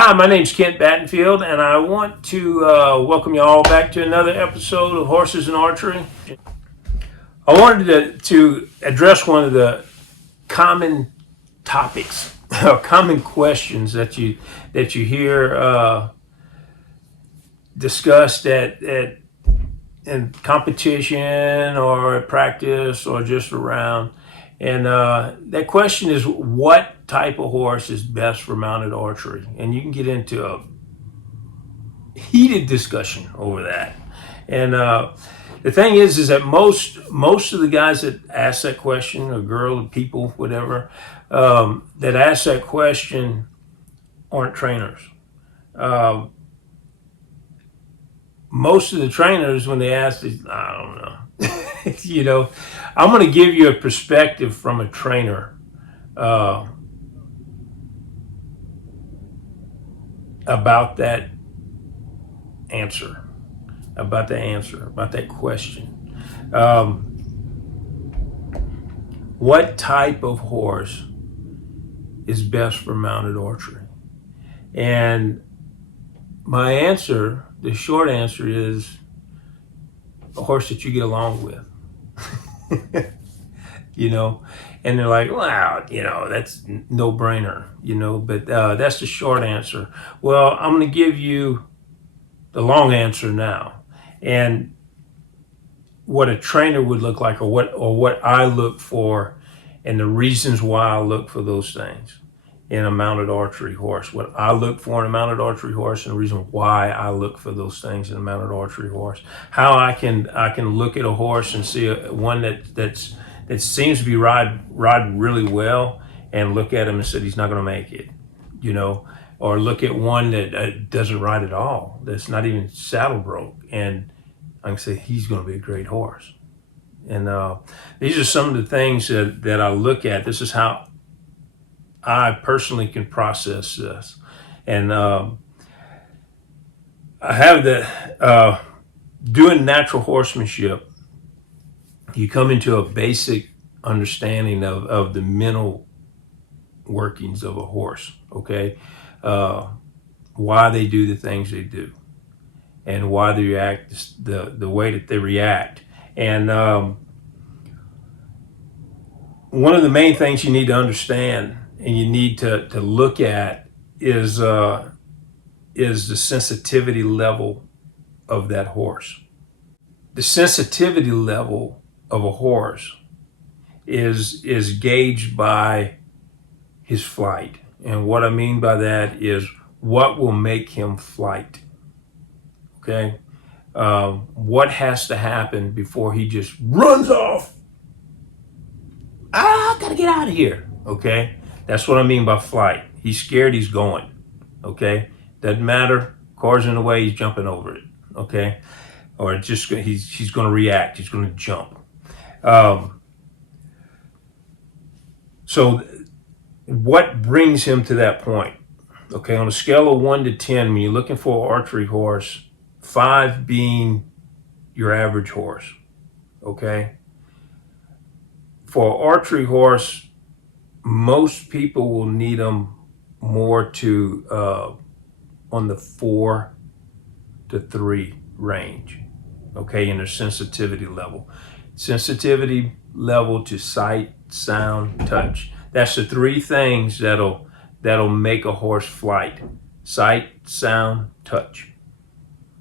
Hi, my name's Kent Battenfield, and I want to welcome you all back to another episode of Horses and Archery. I wanted to address one of the common topics, common questions that you hear discussed at in competition or at practice or just around. And that question is, what type of horse is best for mounted archery? And you can get into a heated discussion over that. And the thing is that most of the guys that ask that question, or girl, or people, whatever, that ask that question aren't trainers. Um, Most of the trainers, when they ask, I don't know. I'm going to give you a perspective from a trainer uh, about that answer, about that question. What type of horse is best for mounted archery? And my answer, the short answer, is a horse that you get along with. you know, and they're like, wow, that's no brainer, but that's the short answer. Well, I'm going to give you the long answer now. And what a trainer would look like, or what I look for, and the reasons why I look for those things in a mounted archery horse. What I look for in a mounted archery horse, and the reason why I look for those things in a mounted archery horse. How I can look at a horse and see one that seems to be riding really well, and look at him and say he's not going to make it, or look at one that doesn't ride at all, that's not even saddle broke, and I can say he's going to be a great horse. And these are some of the things that I look at. This is how I personally can process this. And I have doing natural horsemanship, you come into a basic understanding of the mental workings of a horse, okay? Why they do the things they do, and why they react the way that they react. And one of the main things you need to understand and you need to look at is the sensitivity level of that horse. The sensitivity level of a horse is gauged by his flight. And what I mean by that is what will make him flight. Okay? What has to happen before he just runs off? I gotta get out of here. Okay? That's what I mean by flight. He's scared, he's going. Okay? Doesn't matter. Car's in the way, he's jumping over it. Okay? Or just he's gonna react, he's gonna jump. So what brings him to that point? Okay, on a scale of 1 to 10, when you're looking for an archery horse, 5 being your average horse, okay? For an archery horse, most people will need them more to on the 4 to 3 range, okay, in their sensitivity level. Sensitivity level to sight, sound, touch. That's the 3 things that'll make a horse flight: sight, sound, touch.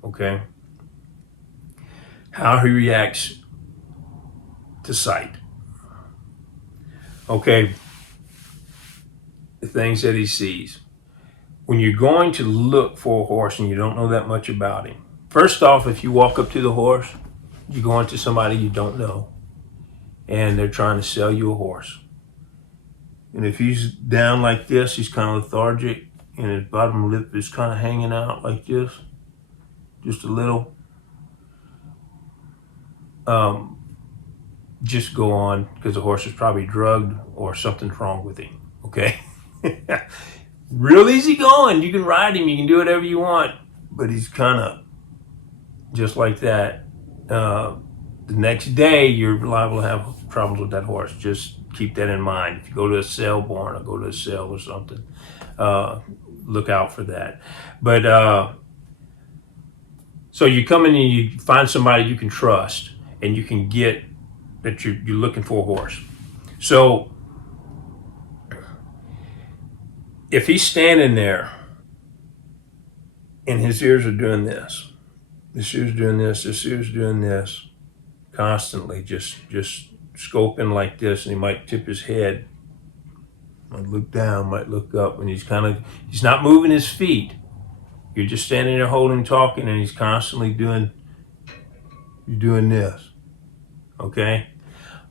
Okay? How he reacts to sight. Okay? The things that he sees. When you're going to look for a horse and you don't know that much about him, first off, if you walk up to the horse, you're going to somebody you don't know, and they're trying to sell you a horse. And if he's down like this, he's kind of lethargic, and his bottom lip is kind of hanging out like this, just a little. Just go on, because the horse is probably drugged or something's wrong with him, okay? Real easy going. You can ride him, you can do whatever you want, but he's kind of just like that. The next day, you're liable to have problems with that horse. Just keep that in mind. If you go to a sale barn or go to a sale or something, look out for that. But so you come in and you find somebody you can trust, and you can get that you're looking for a horse. So if he's standing there and his ears are doing this, this ear's doing this, this ear's doing this, constantly, just scoping like this, and he might tip his head, might look down, might look up, and he's not moving his feet. You're just standing there holding, talking, and he's constantly doing this. Okay?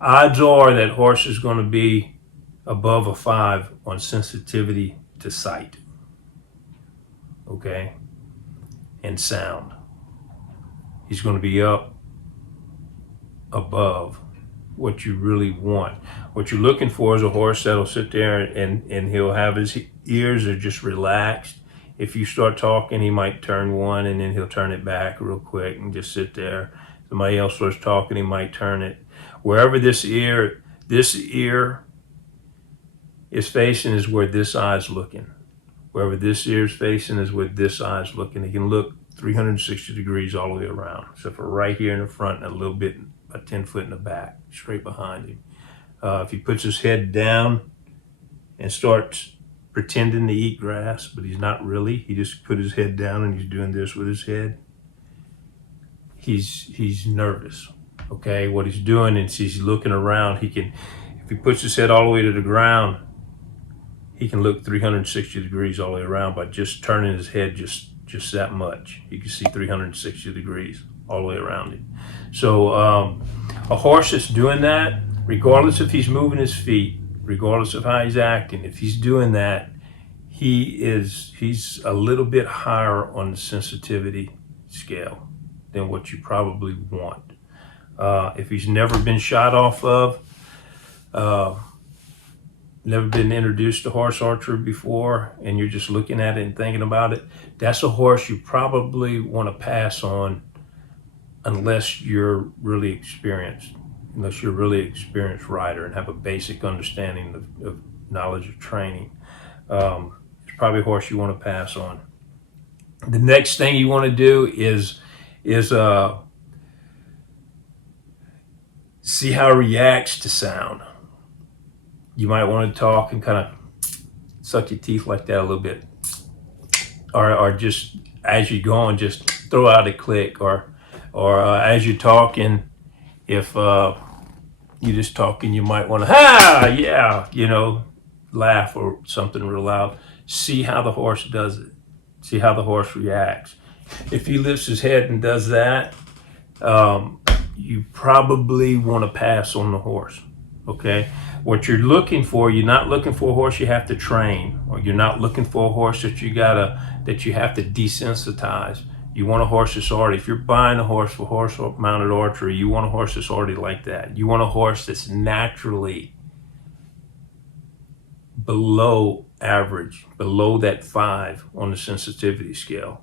Odds are that horse is going to be above a 5 on sensitivity to sight. Okay? And sound. He's going to be up above what you really want. What you're looking for is a horse that'll sit there and he'll have his ears are just relaxed. If you start talking, he might turn one and then he'll turn it back real quick and just sit there. Somebody else starts talking, he might turn it. Wherever this ear is facing is where this eye's looking. Wherever this ear is facing is where this eye's looking. He can look 360 degrees all the way around, except for right here in the front and a little bit, about 10 foot in the back, straight behind him. If he puts his head down and starts pretending to eat grass, but he's not really, he just put his head down and he's doing this with his head, he's nervous. Okay, what he's doing is he's looking around. If he puts his head all the way to the ground, he can look 360 degrees all the way around by just turning his head just that much. You can see 360 degrees all the way around him. So a horse that's doing that, regardless if he's moving his feet, regardless of how he's acting, if he's doing that, he's a little bit higher on the sensitivity scale than what you probably want. If he's never been shot off of, never been introduced to horse archery before, and you're just looking at it and thinking about it, that's a horse you probably want to pass on unless you're really experienced, rider and have a basic understanding of knowledge of training. It's probably a horse you want to pass on. The next thing you want to do is see how it reacts to sound. You might want to talk and kind of suck your teeth like that a little bit, or just as you're going, just throw out a click, or as you're talking, if you're just talking, you might want to laugh or something real loud. See how the horse does it. See how the horse reacts. If he lifts his head and does that, you probably want to pass on the horse. Okay? What you're looking for, you're not looking for a horse you have to train, or you're not looking for a horse that you have to desensitize. You want a horse that's already, if you're buying a horse for horse-mounted archery, you want a horse that's already like that. You want a horse that's naturally below average, below that 5 on the sensitivity scale.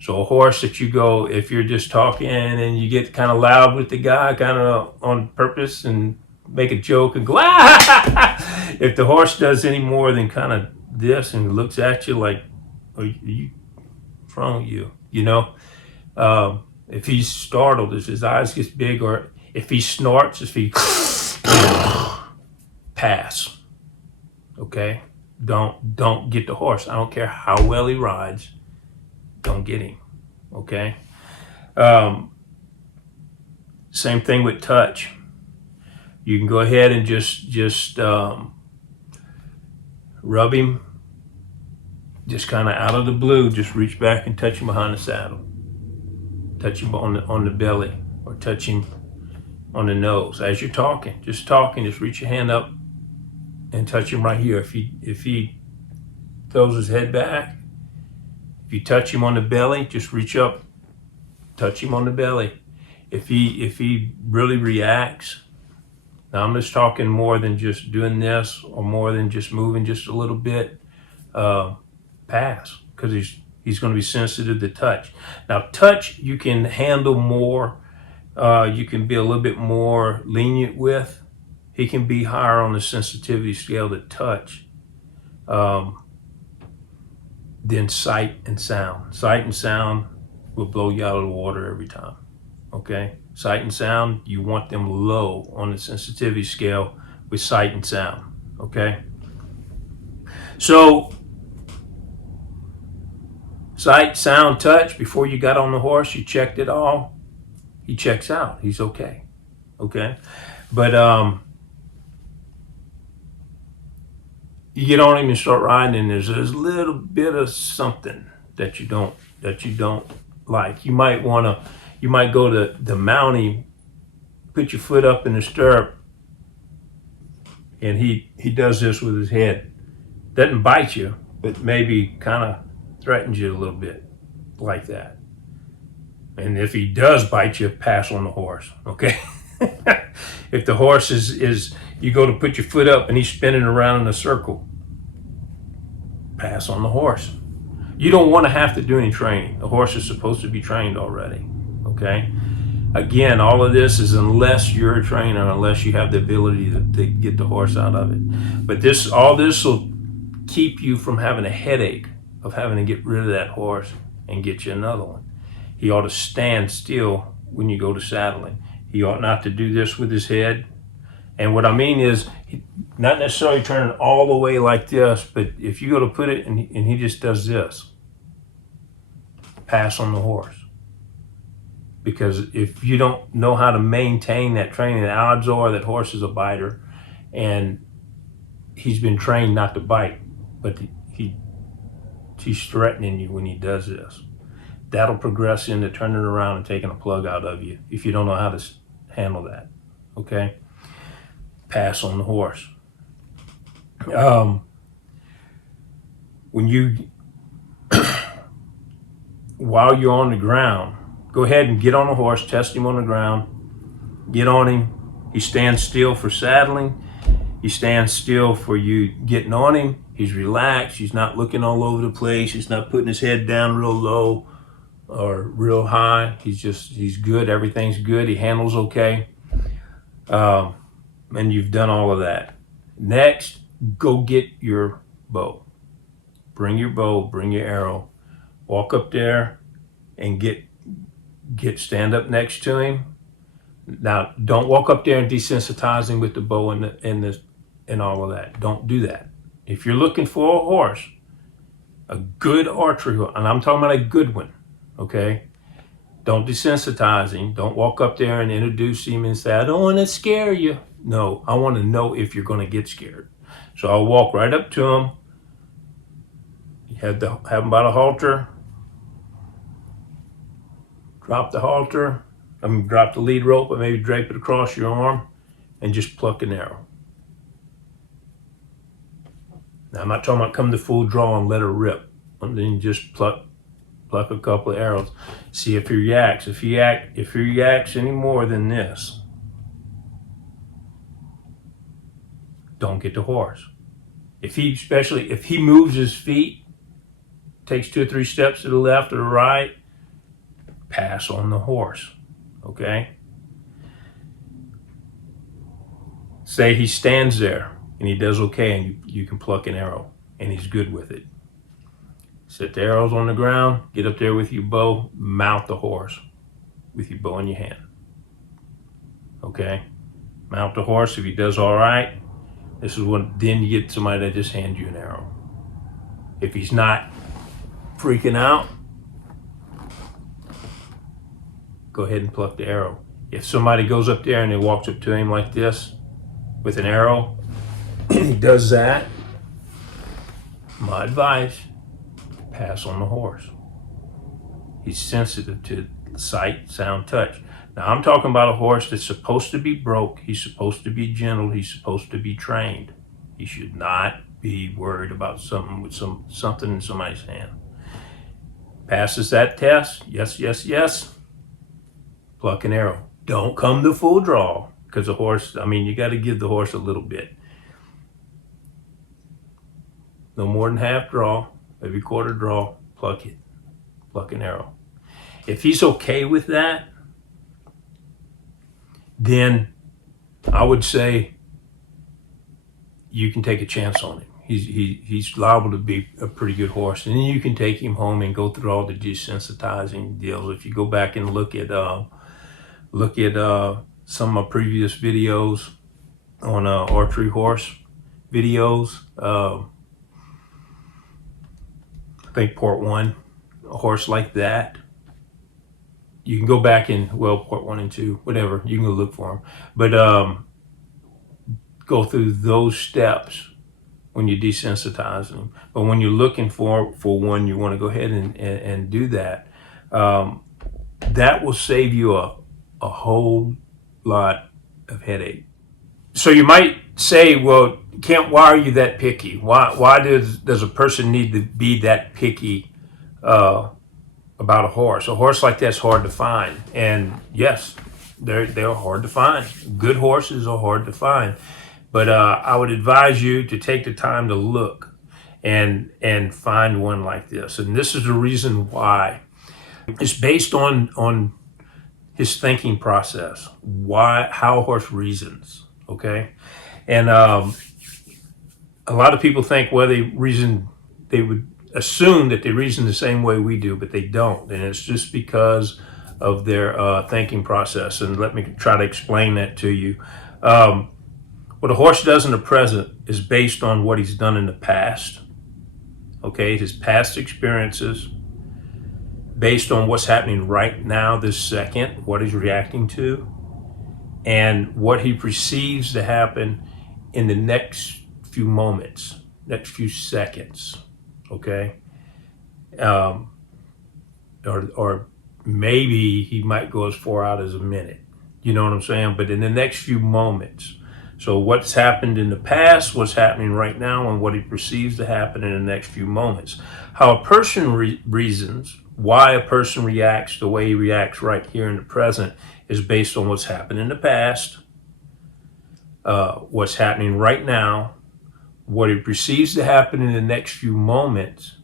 So a horse that you go, if you're just talking and you get kind of loud with the guy, kind of on purpose, and make a joke and go, if the horse does any more than kind of this and looks at you like, what's wrong with you? If he's startled, if his eyes get big, or if he snorts, if he pass. Okay? Don't get the horse. I don't care how well he rides. Don't get him. Okay? Same thing with touch. You can go ahead and just rub him, just kind of out of the blue. Just reach back and touch him behind the saddle. Touch him on the belly, or touch him on the nose. As you're talking, just reach your hand up and touch him right here. If he throws his head back, if you touch him on the belly, just reach up, touch him on the belly. If he really reacts. Now I'm just talking more than just doing this, or more than just moving just a little bit. Pass, because he's going to be sensitive to touch. Now touch you can handle more. You can be a little bit more lenient with. He can be higher on the sensitivity scale to touch. then sight and sound. Sight and sound will blow you out of the water every time. Okay? Sight and sound, you want them low on the sensitivity scale with sight and sound. Okay? So, sight, sound, touch, before you got on the horse, you checked it all. He checks out. He's okay. Okay? But you get on him and start riding, and there's a little bit of something that you don't like. You might go to mount him, put your foot up in the stirrup, and he does this with his head. Doesn't bite you, but maybe kind of threatens you a little bit, like that. And if he does bite you, pass on the horse. Okay. If the horse is you go to put your foot up and he's spinning around in a circle, pass on the horse. You don't want to have to do any training. The horse is supposed to be trained already. Okay. Again, all of this is unless you're a trainer, unless you have the ability to get the horse out of it. But all this will keep you from having a headache of having to get rid of that horse and get you another one. He ought to stand still when you go to saddling. He ought not to do this with his head. And what I mean is, not necessarily turning all the way like this, but if you go to put it and he just does this, pass on the horse. Because if you don't know how to maintain that training, the odds are that horse is a biter, and he's been trained not to bite, but he's threatening you when he does this. That'll progress into turning around and taking a plug out of you if you don't know how to handle that. Okay? Pass on the horse. When you, while you're on the ground, go ahead and get on the horse, test him on the ground, get on him. He stands still for saddling. He stands still for you getting on him. He's relaxed. He's not looking all over the place. He's not putting his head down real low or real high. He's good. Everything's good. He handles okay. And you've done all of that. Next, go get your bow. Bring your bow, bring your arrow. Walk up there and stand up next to him. Now, don't walk up there and desensitize him with the bow and all of that. Don't do that. If you're looking for a horse, a good archery horse, and I'm talking about a good one, okay? Don't desensitize him. Don't walk up there and introduce him and say, I don't want to scare you. No, I want to know if you're going to get scared. So I'll walk right up to him. You have him by the halter. Drop the halter. Drop the lead rope, or maybe drape it across your arm, and just pluck an arrow. Now, I'm not talking about come to full draw and let her rip. And then just pluck a couple of arrows. See if he reacts. If he reacts any more than this, don't get the horse. Especially if he moves his feet, takes 2 or 3 steps to the left or the right, pass on the horse. Okay? Say he stands there and he does okay, and you can pluck an arrow and he's good with it. Set the arrows on the ground, get up there with your bow, mount the horse with your bow in your hand. Okay? Mount the horse. If he does all right, then you get somebody that just hands you an arrow. If he's not freaking out, go ahead and pluck the arrow. If somebody goes up there and they walks up to him like this with an arrow, and he does that, my advice, pass on the horse. He's sensitive to sight, sound, touch. Now I'm talking about a horse that's supposed to be broke. He's supposed to be gentle. He's supposed to be trained. He should not be worried about something in somebody's hand. Passes that test, yes. Pluck an arrow. Don't come to full draw, because the horse, you got to give the horse a little bit. No more than half draw, maybe quarter draw, pluck it. Pluck an arrow. If he's okay with that, then I would say you can take a chance on him. he's liable to be a pretty good horse. And then you can take him home and go through all the desensitizing deals. If you go back and look at some of my previous videos on archery horse videos, I think part one, a horse like that, you can go back and, well, part one and two, whatever, you can go look for them. But go through those steps when you're desensitizing. But when you're looking for one, you want to go ahead and do that. That will save you a whole lot of headache. So you might say, well, Kent, why are you that picky? Why does a person need to be that picky about a horse? A horse like that's hard to find. And yes, they're hard to find. Good horses are hard to find. But I would advise you to take the time to look and find one like this. And this is the reason why. It's based on his thinking process, how a horse reasons, okay? And a lot of people think, well, they would assume that they reason the same way we do, but they don't. And it's just because of their thinking process. And let me try to explain that to you. What a horse does in the present is based on what he's done in the past, okay? His past experiences, based on what's happening right now, this second, what he's reacting to, and what he perceives to happen in the next few moments, next few seconds, okay? Or maybe he might go as far out as a minute, you know what I'm saying? But in the next few moments. So what's happened in the past, what's happening right now, and what he perceives to happen in the next few moments. How a person reasons, why a person reacts the way he reacts right here in the present is based on what's happened in the past, what's happening right now, what he perceives to happen in the next few moments,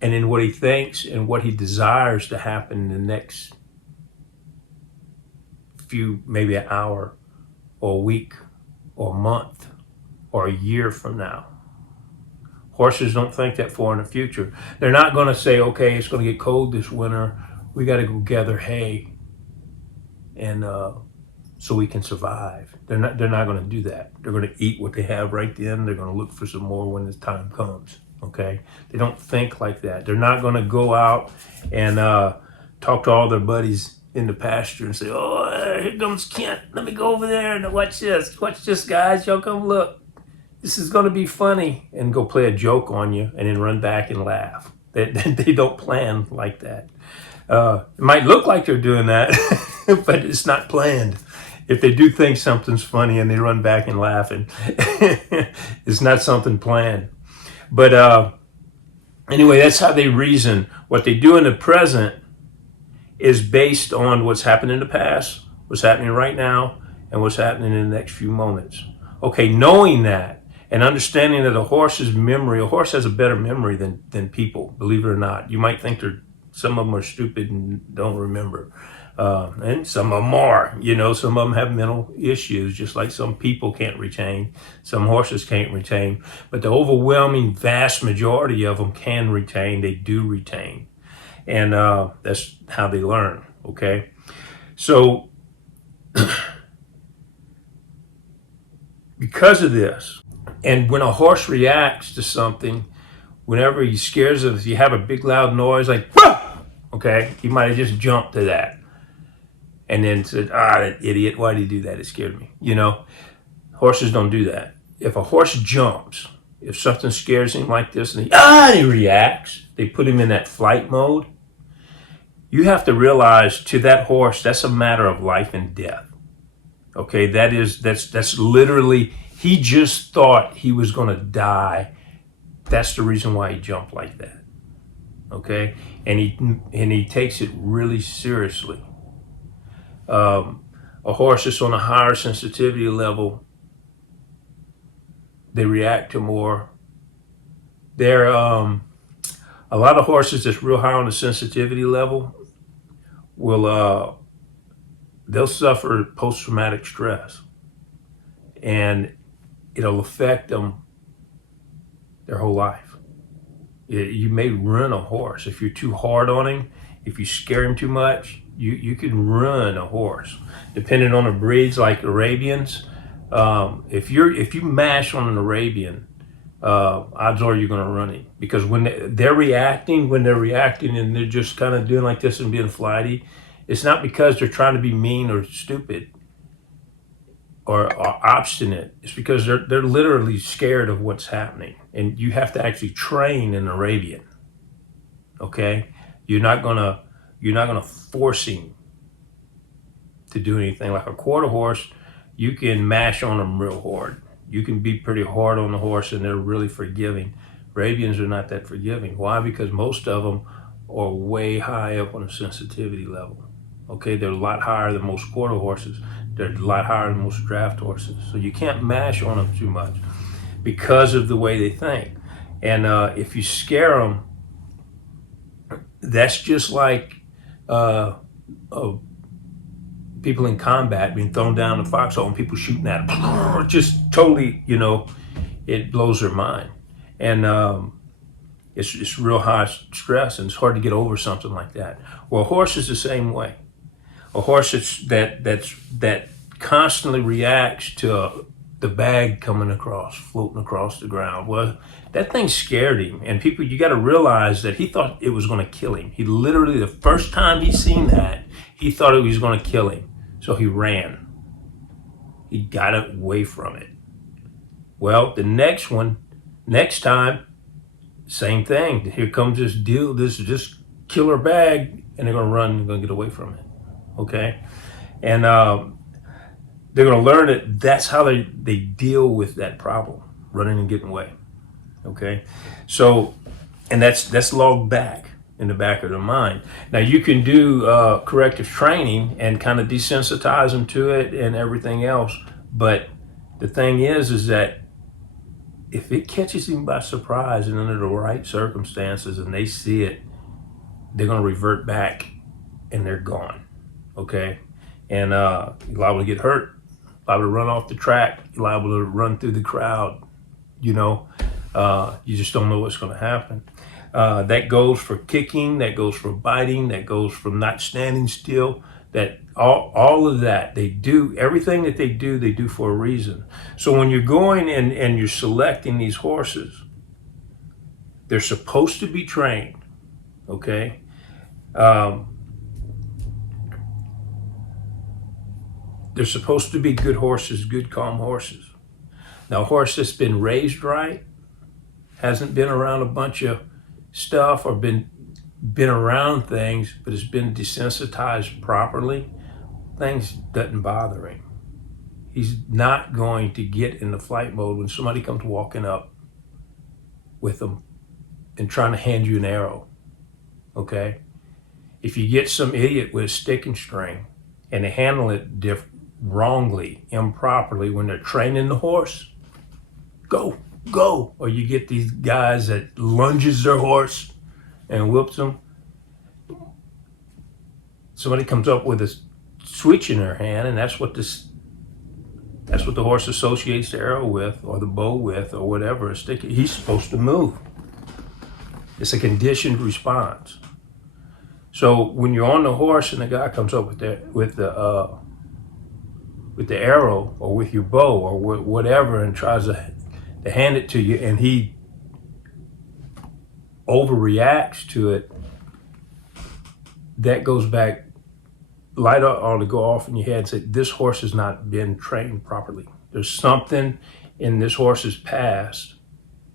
and then what he thinks and what he desires to happen in the next few, maybe an hour or a week or a month or a year from now. Horses don't think that far in the future. They're not going to say, okay, it's going to get cold this winter. We got to go gather hay and so we can survive. They're not going to do that. They're going to eat what they have right then. They're going to look for some more when the time comes, okay? They don't think like that. They're not going to go out and talk to all their buddies in the pasture and say, oh, here comes Kent. Let me go over there and watch this. Watch this, guys. Y'all come look. This is going to be funny. And go play a joke on you and then run back and laugh. They don't plan like that. It might look like they're doing that, but it's not planned. If they do think something's funny and they run back and laugh, and it's not something planned. But anyway, that's how they reason. What they do in the present is based on what's happened in the past, what's happening right now, and what's happening in the next few moments. Okay, knowing that and understanding that a horse's memory, a horse has a better memory than people, believe it or not. You might think some of them are stupid and don't remember. And some of them are, some of them have mental issues, just like some people can't retain, some horses can't retain, but the overwhelming vast majority of them can retain, they do retain. And that's how they learn, okay? So, because of this, and when a horse reacts to something, whenever he scares it, if you have a big loud noise like, bah! Okay, he might have just jumped to that. And then said, that idiot, why did he do that? It scared me, Horses don't do that. If a horse jumps, if something scares him like this and he reacts, they put him in that flight mode. You have to realize to that horse, that's a matter of life and death. Okay, that's literally, he just thought he was going to die. That's the reason why he jumped like that. Okay, and he takes it really seriously. A horse that's on a higher sensitivity level, they react to more. They're a lot of horses that's real high on the sensitivity level will they'll suffer post-traumatic stress, and it'll affect them their whole life. You may ruin a horse if you're too hard on him. If you scare him too much, you can ruin a horse. Depending on the breeds, like Arabians, if you mash on an Arabian, odds are you're going to run him, because when they're reacting and they're just kind of doing like this and being flighty, it's not because they're trying to be mean or stupid or obstinate. It's because they're literally scared of what's happening, and you have to actually train an Arabian. Okay, you're not gonna force him to do anything. Like a quarter horse, you can mash on them real hard. You can be pretty hard on the horse, and they're really forgiving. Arabians are not that forgiving. Why? Because most of them are way high up on the sensitivity level. Okay, they're a lot higher than most quarter horses. They're a lot higher than most draft horses. So you can't mash on them too much because of the way they think. And if you scare them, that's just like people in combat being thrown down the foxhole and people shooting at them. Just totally, it blows their mind. And it's real high stress, and it's hard to get over something like that. Well, a horse is the same way. A horse that constantly reacts to the bag floating across the ground. Well, that thing scared him. And people, you got to realize that he thought it was going to kill him. He literally, the first time he seen that, he thought it was going to kill him. So he ran. He got away from it. Well, the next time, same thing. Here comes this killer bag, and they're going to run and going to get away from it. Okay? And they're going to learn that that's how they deal with that problem, running and getting away. Okay? So, and that's logged back in the back of their mind. Now, you can do corrective training and kind of desensitize them to it and everything else, but the thing is that if it catches them by surprise and under the right circumstances and they see it, they're going to revert back and they're gone. Okay? And you're liable to get hurt, liable to run off the track, you're liable to run through the crowd. You just don't know what's going to happen. That goes for kicking, that goes for biting, that goes from not standing still. That all of that, they do everything that they do for a reason. So when you're going and you're selecting these horses, they're supposed to be trained. Okay. They're supposed to be good horses, good, calm horses. Now, a horse that's been raised right, hasn't been around a bunch of stuff or been around things, but has been desensitized properly, things doesn't bother him. He's not going to get in the flight mode when somebody comes walking up with him and trying to hand you an arrow. Okay? If you get some idiot with a stick and string and they handle it wrongly, improperly, when they're training the horse, go. Or you get these guys that lunges their horse and whips them. Somebody comes up with a switch in their hand, and that's what the horse associates the arrow with, or the bow with, or whatever. A stick. He's supposed to move. It's a conditioned response. So when you're on the horse and the guy comes up with the arrow or with your bow or whatever and tries to hand it to you, and he overreacts to it, that goes back, light ought to go off in your head and say, this horse has not been trained properly. There's something in this horse's past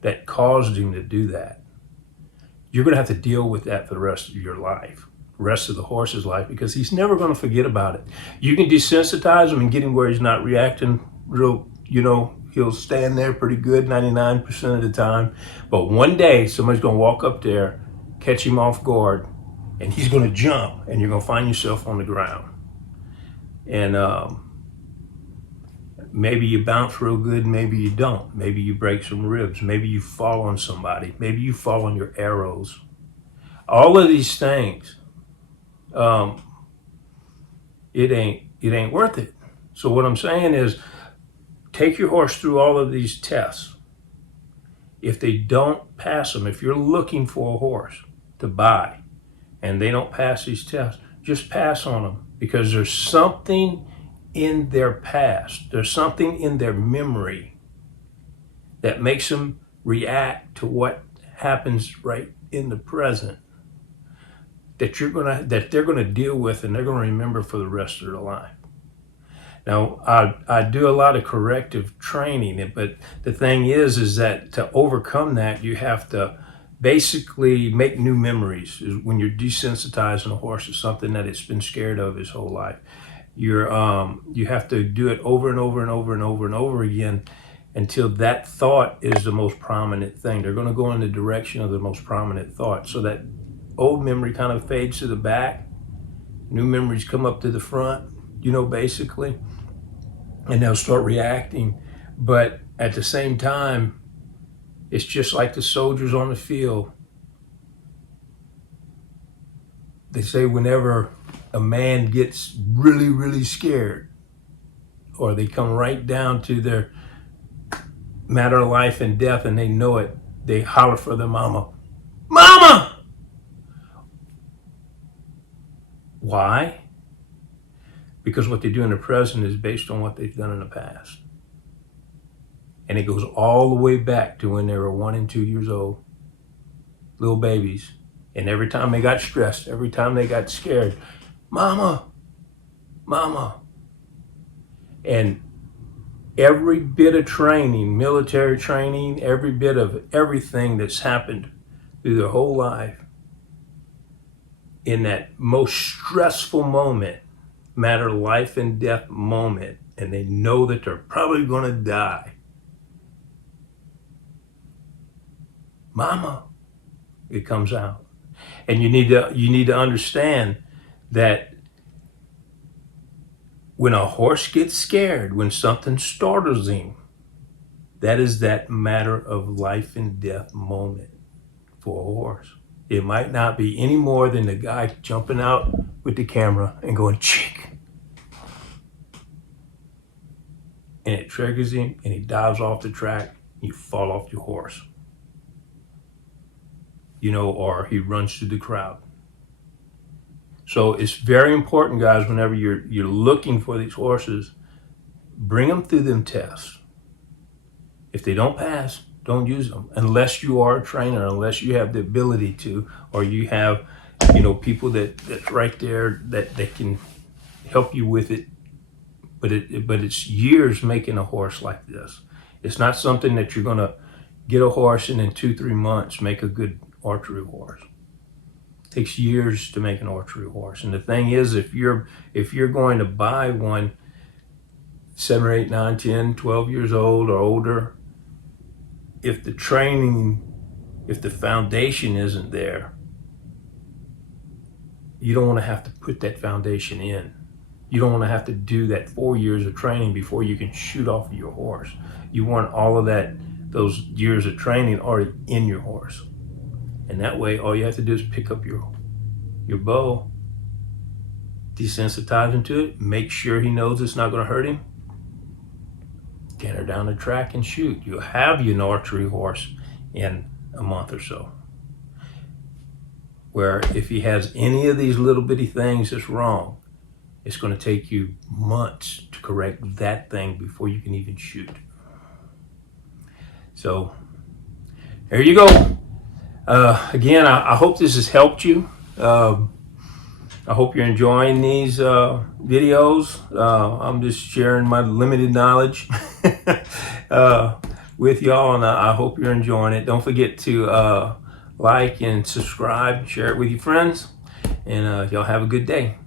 that caused him to do that. You're going to have to deal with that for the rest of your life, rest of the horse's life, because he's never going to forget about it. You can desensitize him and get him where he's not reacting real, he'll stand there pretty good 99% of the time. But one day, somebody's going to walk up there, catch him off guard, and he's going to jump, and you're going to find yourself on the ground. And maybe you bounce real good, maybe you don't. Maybe you break some ribs. Maybe you fall on somebody. Maybe you fall on your arrows. All of these things, it ain't worth it. So what I'm saying is, take your horse through all of these tests if they don't pass them, if you're looking for a horse to buy and they don't pass these tests, just pass on them, because there's something in their past, there's something in their memory that makes them react to what happens right in the present that they're gonna deal with and they're gonna remember for the rest of their life. Now, I do a lot of corrective training, but the thing is that to overcome that, you have to basically make new memories. When you're desensitizing a horse to something that it's been scared of his whole life, you have to do it over and over and over and over and over again until that thought is the most prominent thing. They're going to go in the direction of the most prominent thought. So that old memory kind of fades to the back, new memories come up to the front, basically, and they'll start reacting. But at the same time, it's just like the soldiers on the field. They say whenever a man gets really, really scared, or they come right down to their matter of life and death and they know it, they holler for their mama. Mama! Why? Because what they do in the present is based on what they've done in the past. And it goes all the way back to when they were 1 and 2 years old, little babies. And every time they got stressed, every time they got scared, mama, mama. And every bit of training, military training, every bit of everything that's happened through their whole life, in that most stressful moment, matter of life and death moment, and they know that they're probably going to die. Mama, it comes out. And you need to understand that when a horse gets scared, when something startles him, that is that matter of life and death moment for a horse. It might not be any more than the guy jumping out with the camera and going, chick. And it triggers him and he dives off the track and you fall off your horse. Or he runs through the crowd. So it's very important, guys, whenever you're looking for these horses, bring them through them tests. If they don't pass, don't use them, unless you are a trainer, unless you have the ability to, or you have, people that's right there that can help you with it. But it's years making a horse like this. It's not something that you're gonna get a horse and in 2-3 months make a good archery horse. It takes years to make an archery horse. And the thing is, if you're going to buy one 7 or 8, 9, 10, 12 years old or older, if the foundation isn't there, you don't want to have to put that foundation in. You don't want to have to do that 4 years of training before you can shoot off of your horse. You want all of those years of training already in your horse. And that way, all you have to do is pick up your bow, desensitize him to it, make sure he knows it's not going to hurt him, get her down the track and shoot. You'll have you an archery horse in a month or so. Where if he has any of these little bitty things that's wrong, it's going to take you months to correct that thing before you can even shoot. So there you go. Again, I hope this has helped you. I hope you're enjoying these videos. I'm just sharing my limited knowledge with y'all, and I hope you're enjoying it. Don't forget to like and subscribe, share it with your friends, and y'all have a good day.